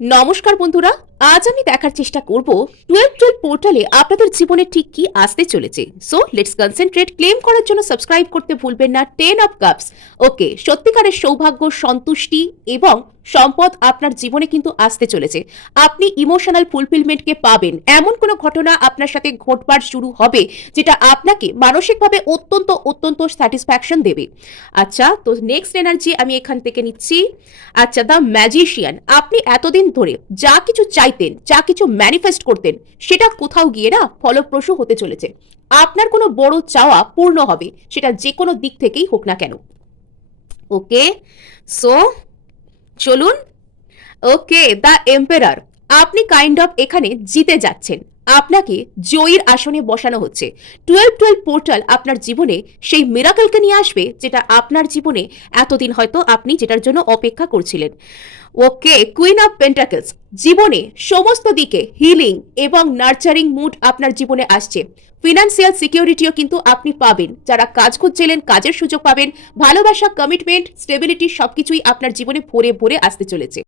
নমস্কার বন্ধুরা, আজ আমি দেখার চেষ্টা করব 12 পোর্টালে আপনাদের জীবনে ঠিক কি আসতে চলেছে। So let's concentrate. ক্লেম করার জন্য সাবস্ক্রাইব করতে ভুলবেন না। 10 অফ কাপস। ওকে, সত্যিকারের সৌভাগ্য, সন্তুষ্টি এবং সম্পদ আপনার জীবনে কিন্তু আসতে চলেছে। আপনি ইমোশনাল ফুলফিলমেন্টকে পাবেন। এমন কোনো ঘটনা আপনার সাথে ঘটবার শুরু হবে যেটা আপনাকে মানসিকভাবে অত্যন্ত অত্যন্ত স্যাটিসফ্যাকশন দেবে। আচ্ছা, তো নেক্সট এনার্জি আমি এখান থেকে নিচ্ছি। আচ্ছা, দ্য ম্যাজিশিয়ান। আপনি এতদিন ধরে যা কিছু চাইতেন, যা কিছু ম্যানিফেস্ট করতেন, সেটা কোথাও গিয়ে না ফলপ্রসূ হতে চলেছে। আপনার কোনো বড় চাওয়া পূর্ণ হবে, সেটা যে কোনো দিক থেকেই হোক না কেন। ওকে, সো চলুন। ওকে, দ্য এম্পেরার। আপনি কাইন্ড অফ এখানে জিতে যাচ্ছেন। আপনাকে জয়ীর আসনে বসানো হচ্ছে। 12 পোর্টাল আপনার জীবনে সেই মিরাকলকে নিয়ে আসবে যেটা আপনার জীবনে এতদিন হয়তো আপনি যেটার জন্য অপেক্ষা করছিলেন। ওকে, কুইন অফ পেন্টাকলস। জীবনে সমস্ত দিকে হিলিং এবং নার্চারিং মুড আপনার জীবনে আসছে। ফিনান্সিয়াল সিকিউরিটিও কিন্তু আপনি পাবেন। যারা কাজ খুঁজছিলেন, কাজের সুযোগ পাবেন। ভালোবাসা, কমিটমেন্ট, স্টেবিলিটি সবকিছুই আপনার জীবনে ভরে ভরে আসতে চলেছে।